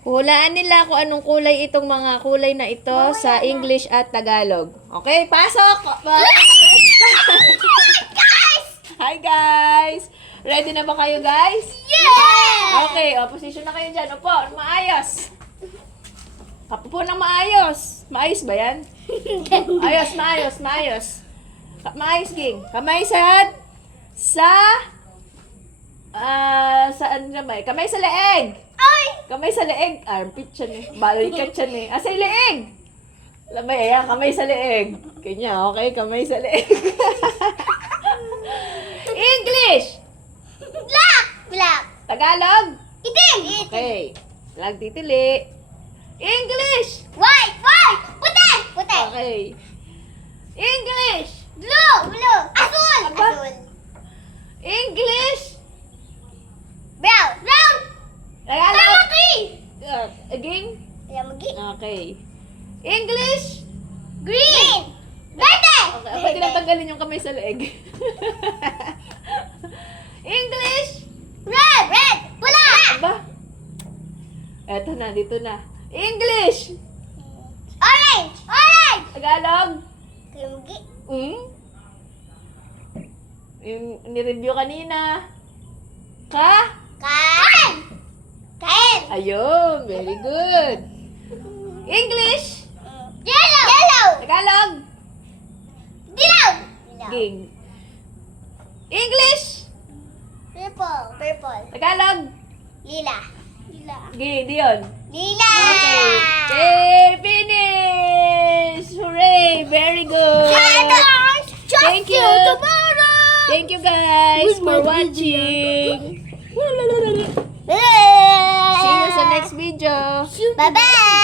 Hulaan nila kung anong kulay itong mga kulay na ito sa English at Tagalog. Okay, pasok! Hi guys! Ready na ba kayo guys? Yeah! Okay, position na kayo dyan. Upo, maayos. Upo ng maayos. Maayos ba yan? Ayos, maayos, maayos. Maayos, King. Kamay sa saan na ba? Kamay sa leeg. Ay! Kamay sa leeg. Armpit yan eh. Balikat yan eh. Sa leeg. Lamay, ayan. Kamay sa leeg. Kanya, okay? Kamay sa leeg. English! Black! Black! Tagalog? Itim! Okay. Titili. English! White! White! Puti! Puti! Okay. English! Blue! Blue! Asul! Aba? Asul! English! Brown! Brown! Tagalog? Lamaki! Again? Lamaki! Okay. English? Green! Verde! Okay. Ba't tinatanggalin yung kamay sa leeg? English? Red! Red! Pula! Aba? Eto na, dito na. English! Orange! Orange! Tagalog? Lamaki! Yung nireview kanina. Ka? Kain! Kain! Ayun, very good. English? Yellow! Yellow! Tagalog? Dilaw! Ging. English? Purple! Purple! Tagalog? Lila! Lila! Ging, Dion. Lila! Okay. Okay, finish! Hooray! Very good! Thank you. Tomorrow! Thank you guys for watching. See you sa next video. Bye-bye!